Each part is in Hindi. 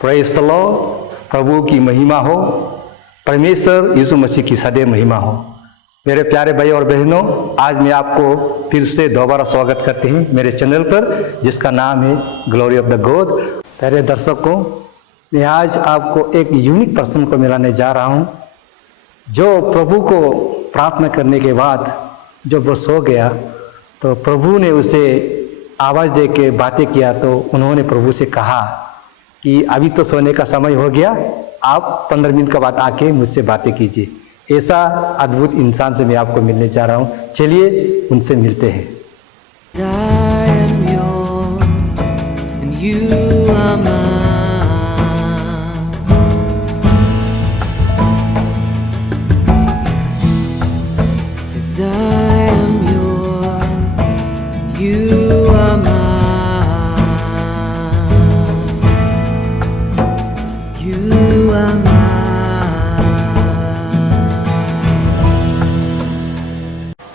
Praise the Lord. प्रभु की महिमा हो, परमेश्वर यीशु मसीह की सदैव महिमा हो। मेरे प्यारे भाई और बहनों, आज मैं आपको फिर से दोबारा स्वागत करते हैं मेरे चैनल पर, जिसका नाम है ग्लोरी ऑफ द गॉड। प्यारे दर्शकों, मैं आज आपको एक यूनिक पर्सन को मिलाने जा रहा हूं, जो प्रभु को प्रार्थना करने के बाद जब वो सो गया तो प्रभु ने उसे आवाज़ दे के बातें किया। तो उन्होंने प्रभु से कहा कि अभी तो सोने का समय हो गया, आप 15 मिनट के बाद आके मुझसे बातें कीजिए। ऐसा अद्भुत इंसान से मैं आपको मिलने जा रहा हूँ। चलिए उनसे मिलते हैं।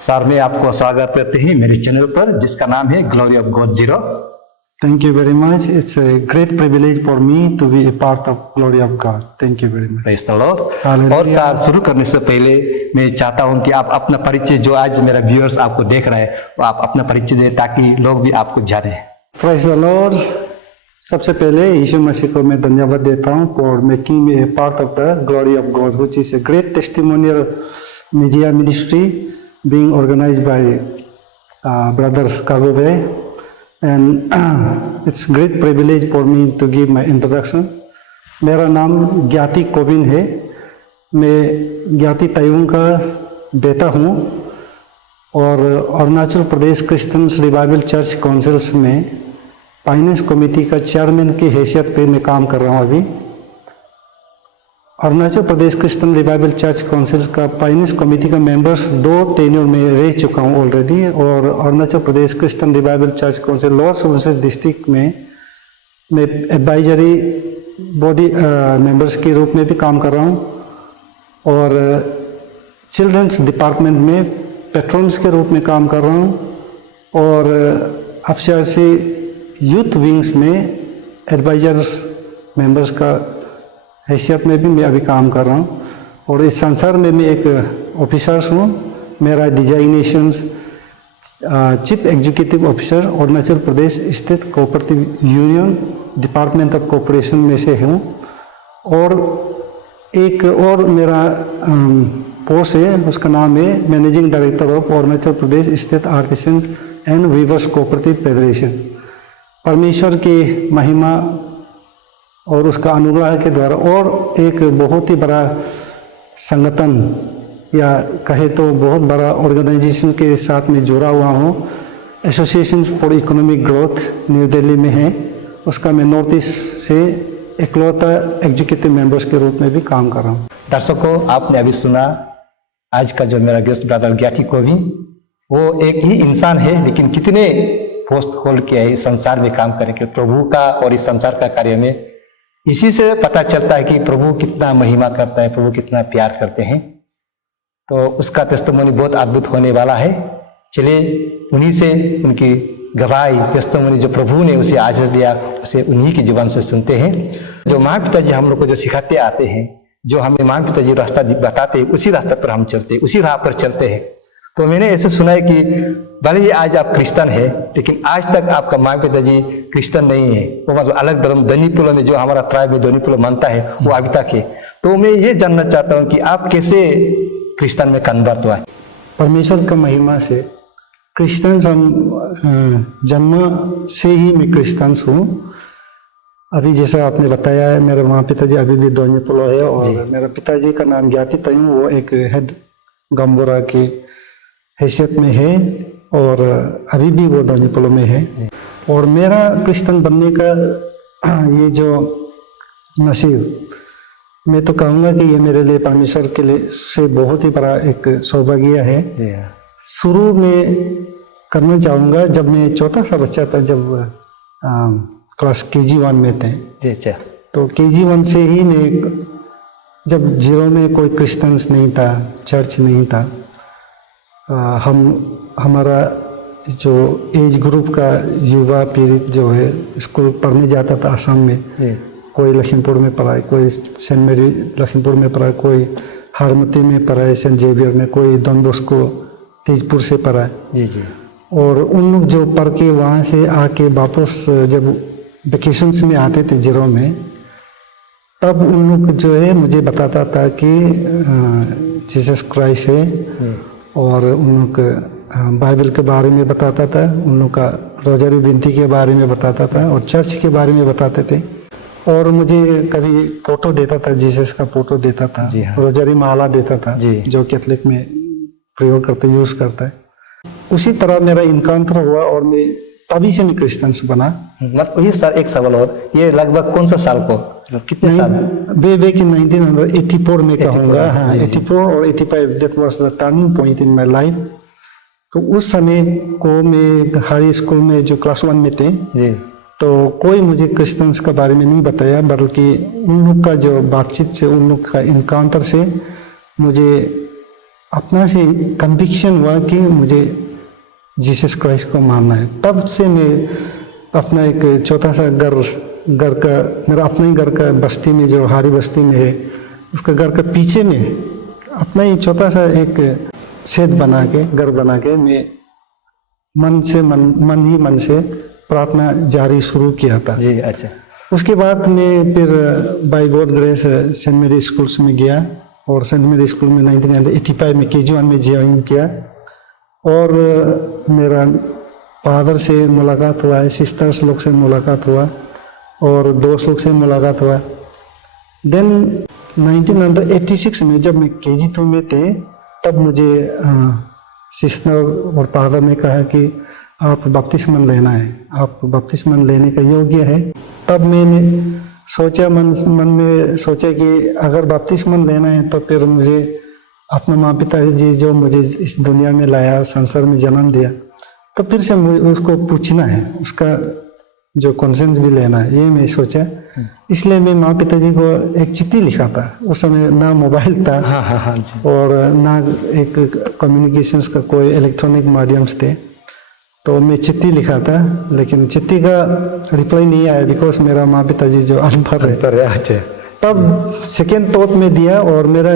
सर, मैं आपको स्वागत करते हैं मेरे चैनल पर, जिसका नाम है glory of God 0। Thank you very much. It's a great privilege for me to be a part of Glory of God. Thank you very much. Praise the Lord. Hallelujah. और सर, शुरू करने से पहले मैं चाहता हूं कि आप अपना परिचय, जो आज मेरा व्यूअर्स आपको देख रहा है, वो आप अपना परिचय दें ताकि लोग भी आपको जाने। Praise the Lord. सबसे पहले यीशु मसीह को मैं धन्यवाद देता हूं for making me a part of the Glory of God, which is a great testimonial media ministry being organized by Brother Kagobe. And it's great privilege for me to give my introduction. मेरा नाम ज्ञाति कोविन है। मैं ज्ञाति तायुंग का बेटा हूँ और Arunachal Pradesh Christian revival church councils में फाइनेंस कमेटी का चेयरमैन की हैसियत पे मैं काम कर रहा हूँ। अभी Arunachal Pradesh Christian revival church council का फाइनेंस कमेटी का मेंबर्स 2 टेन्योर में रह चुका हूँ ऑलरेडी। और Arunachal Pradesh Christian revival church council lower Subansiri district में मैं एडवाइजरी बॉडी मेंबर्स के रूप में भी काम कर रहा हूँ और चिल्ड्रंस डिपार्टमेंट में पेट्रॉन्स के रूप में काम कर रहा हूँ और अफसर से यूथ विंग्स में एडवाइजर्स मेंबर्स का हैसियत में भी मैं अभी काम कर रहा हूँ। और इस संसार में मैं एक ऑफिसर्स हूँ। मेरा designation chief executive officer Arunachal Pradesh state cooperative union department of corporation में से हूँ। और एक और मेरा पोस्ट है, उसका नाम है managing director of Arunachal Pradesh state artisans and weavers cooperative federation. परमेश्वर की महिमा और उसका अनुग्रह के द्वारा और एक बहुत ही बड़ा संगठन या कहे तो बहुत बड़ा ऑर्गेनाइजेशन के साथ में जुड़ा हुआ हूँ। Association for economic growth new Delhi में है। उसका मैं नॉर्थ ईस्ट से इकलौता एग्जीक्यूटिव मेंबर्स के रूप में भी काम कर रहा हूँ। दर्शकों, आपने अभी सुना आज का जो मेरा गेस्ट ब्रदर ज्ञाति कोविन, वो एक ही इंसान है, लेकिन कितने पोस्ट होल्ड किया है इस संसार में काम करने के प्रभु का और इस संसार का कार्य में। इसी से पता चलता है कि प्रभु कितना महिमा करता है, प्रभु कितना प्यार करते हैं। तो उसका टेस्टिमोनी बहुत अद्भुत होने वाला है। चलिए उन्हीं से उनकी गवाही टेस्टिमोनी जो प्रभु ने उसे आशीष दिया, उसे उन्हीं की जुबान से सुनते हैं। जो माँ पिताजी हम लोग को जो सिखाते आते हैं, जो हमें माँ पिताजी रास्ता बताते हैं, उसी रास्ते पर हम चलते हैं, उसी राह पर चलते हैं। तो मैंने ऐसे सुना है कि भले ही आज आप क्रिश्चियन है, लेकिन आज तक आपका माँ पिताजी क्रिश्चियन नहीं है, वो मतलब अलग धर्म धनीपुल में जो हमारा ट्राइब में धनीपुल मानता है वो अभी तक है। तो मैं ये जानना चाहता हूँ कि आप कैसे क्रिश्चियन में कन्वर्ट हुआ? परमेश्वर का महिमा से क्रिश्चियन हम जन्म से ही मैं क्रिश्चियन हूँ। अभी जैसा आपने बताया है, मेरे माँ पिताजी अभी भी धनीपुल है और मेरा पिताजी का नाम ज्ञाति तायुंग, वो एक हेड गम्बोरा की हैसियत में है और अभी भी वो धनीपुल में है। और मेरा क्रिश्चियन बनने का ये जो नसीब, मैं तो कहूँगा कि ये मेरे लिए परमेश्वर के लिए से बहुत ही बड़ा एक सौभाग्य है। शुरू में करना चाहूँगा, जब मैं छोटा सा बच्चा था, जब क्लास KG1 में थे, तो KG1 से ही मैं, जब 0 में कोई क्रिश्चियंस नहीं था, चर्च नहीं था, हमारा जो एज ग्रुप का युवा पीड़ित जो है स्कूल पढ़ने जाता था असम में, कोई लखीमपुर में पढ़ा है, कोई सेंट मेरी लखीमपुर में पढ़ा है, कोई हारमती में पढ़ा है, सेंट जेवियर में, कोई डॉन बॉस्को तेजपुर से पढ़ा है। जी जी। और उन लोग जो पढ़ के वहाँ से आके वापस जब वेकेशंस में आते थे जीरो में, तब उन लोग जो है मुझे बताता था कि जीसस क्राइस्ट है, और उन लोग बाइबल के बारे में बताता था, उन लोग का रोजारी विनती के बारे में बताता था और चर्च के बारे में बताते थे। और मुझे कभी फोटो देता था, जीसस का फोटो देता था, रोजारी माला देता था जो कैथलिक में प्रयोग करते यूज करता है। उसी तरह मेरा इनकाउंटर हुआ और मैं तभी से मैं क्रिश्चियन बना। मतलब ये सर एक सवाल और, ये लगभग कौन सा साल को, कितने साल? वे कि 1984 में कहूँगा। हाँ, 84 और 85 that was the turning point in my life. तो उस समय को मैं हाई स्कूल में जो क्लास 1 में थे जी, तो कोई मुझे क्रिश्चियंस के बारे में नहीं बताया, बल्कि उन लोग का जो बातचीत से, उन लोग का इनकाउंटर से मुझे अपना से कन्विक्शन हुआ कि मुझे जीसस क्राइस्ट को मानना है। तब से मैं अपना एक छोटा सा घर का मेरा अपना ही घर का बस्ती में, जो हारी बस्ती में है, उसका घर का पीछे में अपना ही छोटा सा एक शेड बना के, घर बना के, मैं मन से प्रार्थना जारी शुरू किया था। जी अच्छा। उसके उसके बाद मैं फिर बाय गॉड ग्रेस सेंट मेरी स्कूल्स में गया, और सेंट मेरी स्कूल में 1985 में KG1 में ज्वाइन किया। और मेरा फादर से मुलाकात हुआ है, सिस्टर्स लोग से मुलाकात हुआ, और दोस्त लोग से मुलाकात हुआ। देन 1986 में जब मैं KG2 में थे, तब मुझे सिस्टर और फादर ने कहा कि आप बपतिस्मा लेना है, आप बपतिस्मा लेने का योग्य है। तब मैंने सोचा, मन में सोचा कि अगर बपतिस्मा लेना है तो फिर मुझे अपना माँ पिता जी जो मुझे इस दुनिया में लाया, संसार में जन्म दिया, तो फिर से मुझे उसको पूछना है, उसका जो कॉन्सेंस भी लेना है, ये मैं सोचा। इसलिए मैं माँ पिता जी को एक चिट्ठी लिखा था। उस समय ना मोबाइल था, हाँ जी, और ना एक कम्युनिकेशंस का कोई इलेक्ट्रॉनिक माध्यम थे। तो मैं चिट्ठी लिखा था, लेकिन चिट्ठी का रिप्लाई नहीं आया, बिकॉज मेरा माँ पिता जी जो अनपढ़ है। तब सेकेंड थॉट में दिया, और मेरा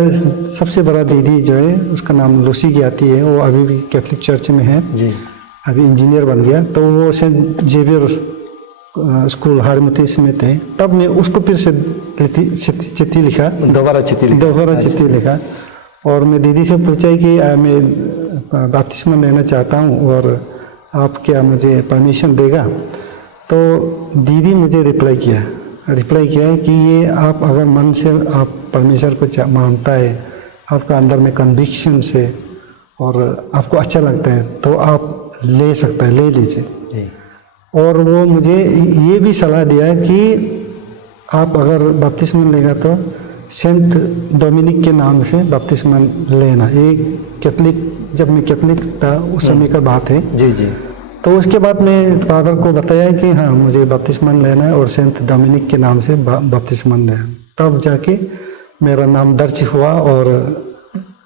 सबसे बड़ा दीदी जो है, उसका नाम लूसी ज्ञाती है, वो अभी भी कैथलिक चर्च में है जी, अभी इंजीनियर बन गया। तो वो सेंट जेवियर स्कूल हारमती में थे। तब मैं उसको फिर से चिट्ठी लिखा, दोबारा चिट्ठी लिखा, और मैं दीदी से पूछा कि मैं बपतिस्मा लेना चाहता हूँ, और आप क्या मुझे परमिशन देगा? तो दीदी मुझे रिप्लाई किया कि ये आप अगर मन से आप परमेश्वर को मानता है, आपका अंदर में कन्विक्शन से, और आपको अच्छा लगता है, तो आप ले सकता है, ले लीजिए। और वो मुझे ये भी सलाह दिया कि आप अगर बपतिस्मा लेगा तो सेंट डोमिनिक के नाम से बपतिस्मा लेना। ये कैथलिक, जब मैं कैथलिक था उस समय का बात है जी जी। तो उसके बाद मैं फादर को बताया कि हाँ, मुझे बपतिस्मा लेना है और सेंट डोमिनिक के नाम से बपतिस्मा लेना। तब जाके मेरा नाम दर्ज हुआ और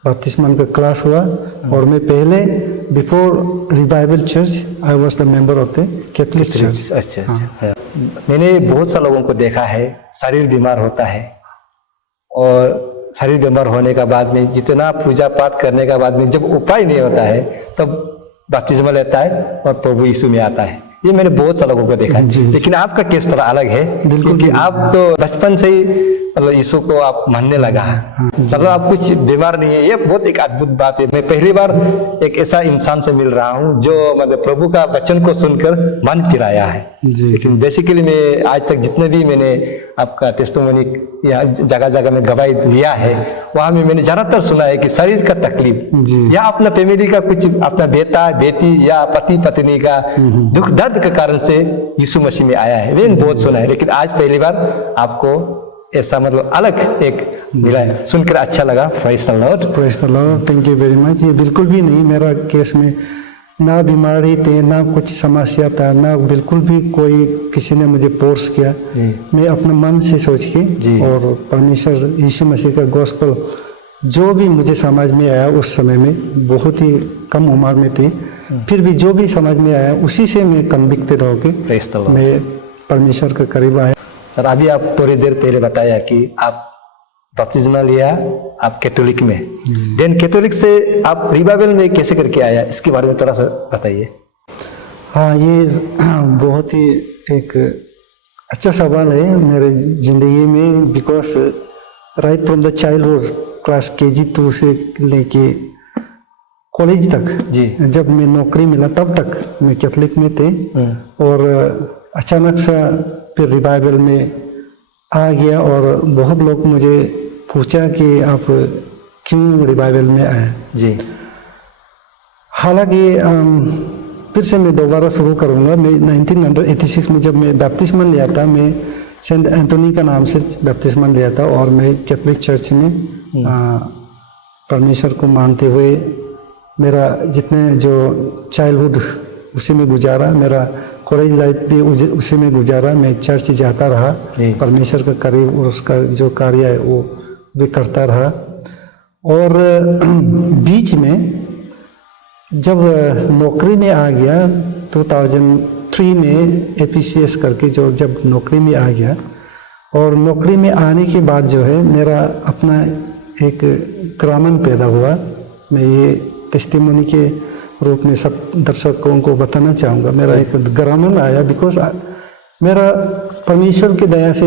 बपतिस्मा का क्लास हुआ। और मैं पहले before revival church I was the member of the Catholic church. अच्छा अच्छा। मैंने बहुत सा लोगों को देखा है, शरीर बीमार होता है, और शरीर बीमार होने का बाद में जितना पूजा पाठ करने का बाद में जब उपाय नहीं होता है, तब बपतिस्मा लेता है और प्रभु यीशु में आता है। ये मैंने बहुत सा लोगों को देखा है। लेकिन आपका केस थोड़ा अलग है, क्योंकि आप तो बचपन से ही मतलब यीशु को आप मानने लगा है, मतलब आप कुछ बीमार नहीं है। ये बहुत एक अद्भुत बात है। मैं पहली बार एक ऐसा इंसान से मिल रहा हूँ जो मतलब प्रभु का वचन को सुनकर मन फिराया है। लेकिन बेसिकली मैं आज तक जितने भी मैंने आपका टेस्टिमोनी या जगह जगह में गवाही लिया है, वहां में मैंने ज्यादातर सुना है कि शरीर का तकलीफ या अपना फैमिली का कुछ, अपना बेटा बेटी या पति पत्नी का दुख दर्द के कारण से यीशु मसीह में आया है। मैंने बहुत सुना है, लेकिन आज पहली बार आपको ऐसा मतलब अलग एक मिला है, सुनकर अच्छा लगा। Praise the Lord, praise the Lord, thank you very much. ये बिल्कुल भी नहीं, मेरा केस में ना बीमारी थी, ना कुछ समस्या था, ना बिल्कुल भी कोई किसी ने मुझे फोर्स किया। मैं अपने मन से सोच के और परमेश्वर यीशु मसीह का गॉस्पेल जो भी मुझे समझ में आया उस समय में, बहुत ही कम उम्र में थी, फिर भी जो भी समझ में आया उसी से मैं कन्विक्टेड होके मैं परमेश्वर के करीब आया। सर अभी आप थोड़ी देर पहले बताया कि आप बपतिस्मा लिया आप कैथोलिक में, देन कैथोलिक से आप रिवाइवल में कैसे करके आया, इसके बारे में थोड़ा सा बताइए। हाँ, ये बहुत ही एक अच्छा सवाल है मेरे ज़िंदगी में, because right from the childhood class KG2 से लेके कॉलेज तक जी, जब मैं नौकरी मिला तब तक मैं कैथोलिक में थे। और अचानक सा फिर रिवाइवल में आ गया और बहुत लोग मुझे पूछा कि आप क्यों रिवाइवल में आए जी। हालांकि फिर से मैं दोबारा शुरू करूंगा। मैं 1986 में जब मैं बैप्टिस्मन लिया था, मैं सेंट एंटोनी का नाम से बैप्टिस्मन लिया था और मैं कैथोलिक चर्च में परमेश्वर को मानते हुए मेरा जितने जो चाइल्डहुड उसी में गुजारा, मेरा कॉलेज लाइफ भी उसी में गुजारा। मैं चर्च जाता रहा, परमेश्वर का करीब और उसका जो कार्य है वो भी करता रहा। और बीच में जब नौकरी में आ गया 2003 में APCS करके जो जब नौकरी में आ गया, और नौकरी में आने के बाद जो है मेरा अपना एक ग्रामन पैदा हुआ। मैं ये टेस्टिमोनी के रूप में सब दर्शकों को बताना चाहूँगा। मेरा एक ग्रामन आया बिकॉज मेरा परमेश्वर की दया से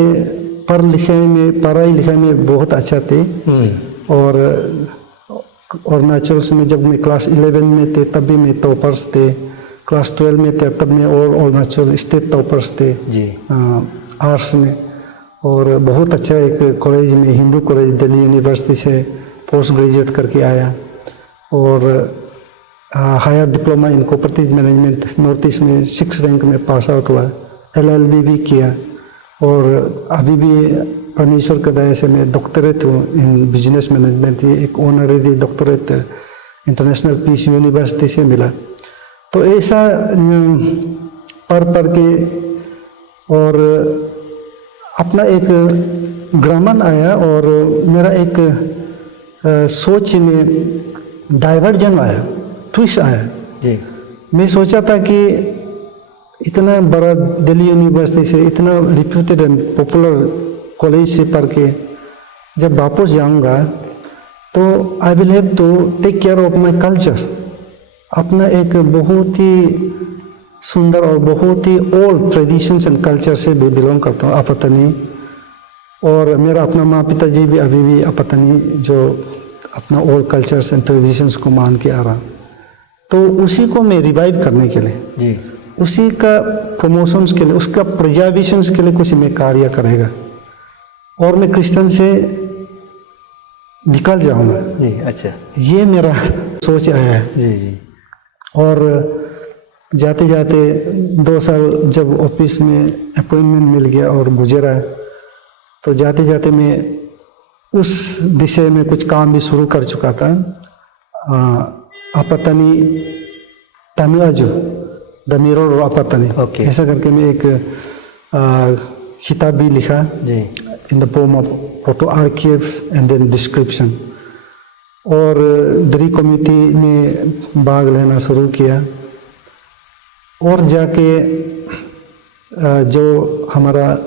पढ़ाई लिखाई में बहुत अच्छा थे। और अरुणाचल में जब मैं क्लास 11 में थे तब भी मैं टॉपर्स थे, क्लास 12 में थे तब मैं और अरुणाचल स्टेट टॉपर्स थे आर्ट्स में। और बहुत अच्छा एक कॉलेज में, हिंदू कॉलेज दिल्ली यूनिवर्सिटी से पोस्ट ग्रेजुएट करके आया। और higher diploma in cooperative management north east में 6 रैंक में पास आउट हुआ। LLB भी किया और अभी भी परमेश्वर के दया से मैं डॉक्टरेट हूँ इन बिजनेस मैनेजमेंट। ये एक honorary doctorate international peace university से मिला। तो ऐसा पढ़ के और अपना एक ग्रामन आया और मेरा एक सोच में डाइवर्जन आया, ट्विस्ट आया जी। मैं सोचा था कि इतना बड़ा दिल्ली यूनिवर्सिटी से, इतना रिप्यूटेड एंड पॉपुलर कॉलेज से पढ़ के जब वापस जाऊंगा तो I will have to take care of my culture. अपना एक बहुत ही सुंदर और बहुत ही ओल्ड ट्रेडिशंस एंड कल्चर से भी बिलोंग करता हूँ, अपतनी। और मेरा अपना माँ पिताजी भी अभी भी अपतनी जो अपना ओल्ड कल्चर्स एंड ट्रेडिशंस को मान के आ रहा। तो उसी को मैं रिवाइव करने के लिए जी, उसी का प्रमोशंस के लिए, उसका प्रिजर्वेशंस के लिए कुछ मैं कार्य करेगा और मैं क्रिश्चियन से निकल जाऊंगा जी। अच्छा, ये मेरा सोच आया है जी जी। और जाते जाते 2 साल जब ऑफिस में अपॉइंटमेंट मिल गया और गुजरा, तो जाते जाते मैं उस दिशा में कुछ काम भी शुरू कर चुका था। अपतनी तमियाजू द मिरर और अपतनी, ऐसा करके मैं एक किताब भी लिखा जी, in the form of photo archives and then description. और दरी कम्युनिटी में भाग लेना शुरू किया और जाके जो हमारा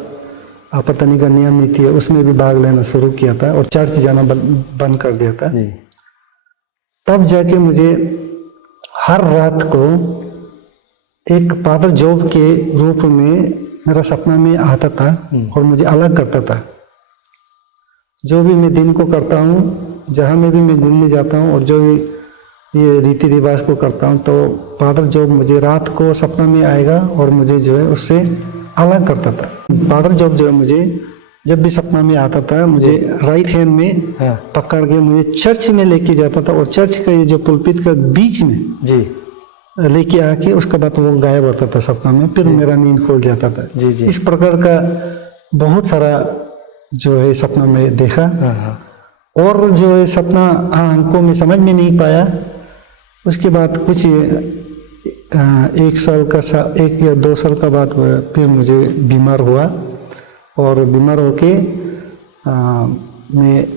अपतनी का नियम नीति है उसमें भी भाग लेना शुरू किया था और चर्च जाना बंद कर दिया था। तब जाके मुझे हर रात को एक फादर जॉब के रूप में मेरा सपना में आता था और मुझे अलग करता था। जो भी मैं दिन को करता हूँ, जहाँ में भी मैं घूमने जाता हूँ और जो भी ये रीति रिवाज को करता हूँ, तो फादर जॉब मुझे रात को सपना में आएगा और मुझे जो है उससे अलग करता था। फादर जॉब जो है मुझे जब भी सपना में आता था, मुझे राइट हैंड में पकड़ के मुझे चर्च में लेके जाता था और चर्च का ये जो पुलपित का बीच में जी लेके आके उसके बाद वो गायब होता था सपना में, फिर मेरा नींद खुल जाता था। जी जी। इस प्रकार का बहुत सारा जो है सपना में देखा और जो है सपना हमको मैं समझ में नहीं पाया। उसके बाद कुछ 1 या 2 साल का बाद फिर मुझे बीमार हुआ और बीमार होके मैं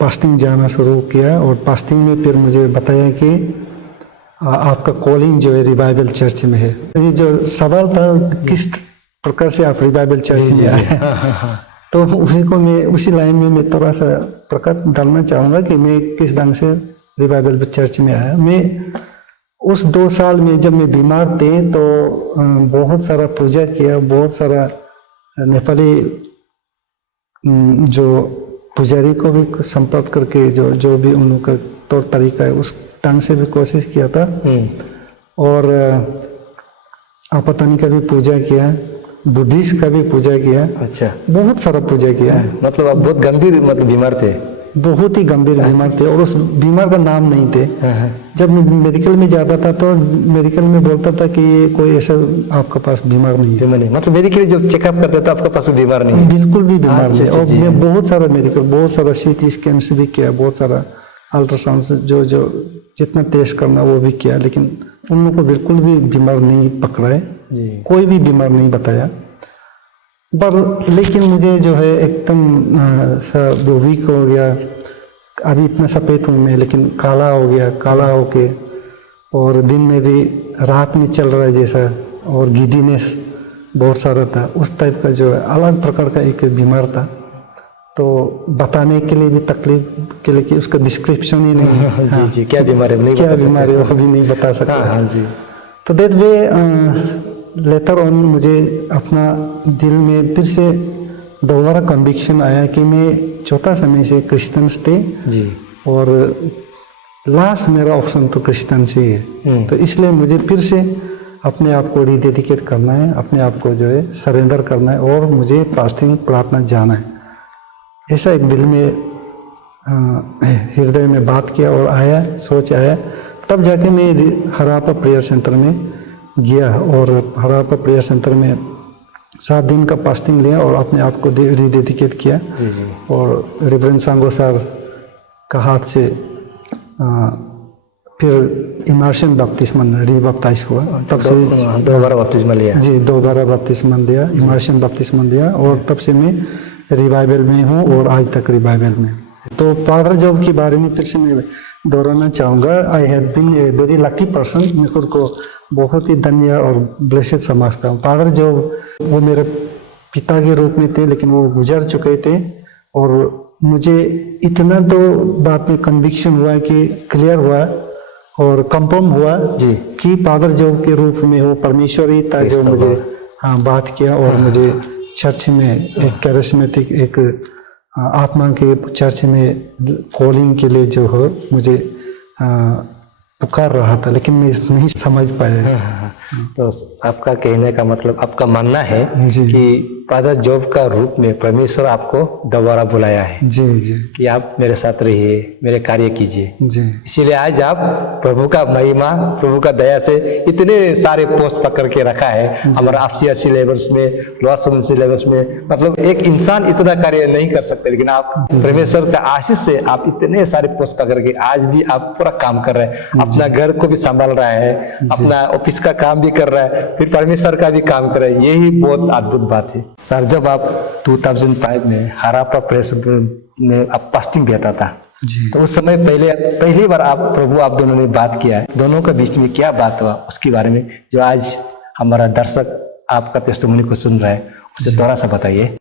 फास्टिंग जाना शुरू किया और फास्टिंग में फिर मुझे बताया कि आपका कॉलिंग जो है रिवाइवल चर्च में है। ये जो सवाल था किस प्रकार से आप रिवाइवल चर्च में आए। तो उसी को मैं उसी लाइन में मैं थोड़ा सा प्रकट डालना चाहूँगा कि मैं किस ढंग से रिवाइवल चर्च में आया। मैं उस 2 साल में जब मैं बीमार थे तो बहुत सारा पूजा किया, बहुत सारा नेपाली जो पुजारी को भी संपर्क करके जो भी उन लोग का तौर तरीका है उस ढंग से भी कोशिश किया था। और आपतानी का भी पूजा किया, बुद्धिस्ट का भी पूजा किया। अच्छा, बहुत सारा पूजा किया है। मतलब आप बहुत गंभीर मतलब बीमार थे? बहुत ही गंभीर बीमार थे और उस बीमार का नाम नहीं थे। जब मैं मेडिकल में जाता था तो मेडिकल में बोलता था कि कोई ऐसा आपके पास बीमार नहीं है। मतलब मेडिकल जो चेकअप करते थे आपके पास बीमार नहीं है? बिल्कुल भी बीमार नहीं। और मैं बहुत सारा मेडिकल, बहुत सारा CT स्कैन से भी किया, बहुत सारा अल्ट्रासाउंड से जो जितना टेस्ट करना वो भी किया, लेकिन उन लोगों को बिल्कुल भी बीमार नहीं पकड़ा है, कोई भी बीमार नहीं बताया। पर लेकिन मुझे जो है एकदम सा वीक हो गया, अभी इतना सफ़ेद हूँ मैं लेकिन काला हो गया, काला होके और दिन में भी रात में चल रहा है जैसा, और गिडीनेस बहुत सारा था। उस टाइप का जो है अलग प्रकार का एक बीमार था। तो बताने के लिए भी तकलीफ के लिए कि उसका डिस्क्रिप्शन ही नहीं है। जी, क्या बीमारी है, क्या बीमारी वो भी नहीं बता सकता। हाँ जी। तो दैट वे लेटर ऑन मुझे अपना दिल में फिर से दोबारा कन्विक्शन आया कि मैं चौथा समय से क्रिश्चियंस थे जी, और लास्ट मेरा ऑप्शन तो क्रिश्चियन से ही है। तो इसलिए मुझे फिर से अपने आप को रिडेडिकेट करना है, अपने आप को जो है सरेंडर करना है और मुझे फास्टिंग प्रार्थना जाना है। ऐसा एक दिल में हृदय में बात किया और आया, सोच आया। तब जाके मैं हरापा प्रेयर सेंटर में गया और हरापा प्रेयर सेंटर में 7 दिन का फास्टिंग लिया और अपने आप को रिडेडिकेट किया। जी जी। और रिवरेंड सांगो सर का हाथ से फिर इमर्शन बपतिस्मन रिबैप्टाइज हुआ। तब से दोबारा बपतिस्मा लिया? जी, दोबारा बपतिस्मन दिया, इमर्शन बपतिस्मन दिया, और तब से मैं रिवाइवल में हूँ और आज तक रिवाइवल में। तो फादर जॉब के बारे में फिर से मैं दोहराना चाहूँगा। I have been a very lucky person. मैं खुद को बहुत ही धन्य और ब्लेसेड समझता हूँ। फादर जॉब वो मेरे पिता के रूप में थे, लेकिन वो गुजर चुके थे, और मुझे इतना तो बात में कन्विक्शन हुआ कि क्लियर हुआ और कंफर्म हुआ जी कि फादर जॉब के रूप में वो परमेश्वर ही था जो मुझे बात किया और मुझे चर्च में एक कैरिस्मेटिक एक आत्मा के चर्च में कॉलिंग के लिए जो है मुझे पुकार रहा था, लेकिन मैं नहीं समझ पाया। तो आपका कहने का मतलब, आपका मानना है कि फादर जॉब का रूप में परमेश्वर आपको दोबारा बुलाया है। जी जी। कि आप मेरे साथ रहिए, मेरे कार्य कीजिए। जी। इसीलिए आज आप प्रभु का महिमा, प्रभु का दया से इतने सारे पोस्ट पकड़ के रखा है हमारा आपसी सिलेबस में, लोअर सिलेबस में। मतलब एक इंसान इतना कार्य नहीं कर सकते, लेकिन आप परमेश्वर का आशीष से आप इतने सारे पोस्ट पकड़ के आज भी आप पूरा काम कर रहे हैं। अपना घर को भी संभाल रहा है, अपना ऑफिस का काम भी कर रहा है, फिर परमेश्वर का भी काम कर रहा है। यही बहुत अद्भुत बात है। सर, जब आप 2005 में हरापा प्रेस में आप फास्टिंग रहता था जी, तो उस समय पहली बार आप दोनों ने बात किया है, दोनों के बीच में क्या बात हुआ उसके बारे में जो आज हमारा दर्शक आपका टेस्टिमोनी को सुन रहा है, उसे थोड़ा सा बताइए।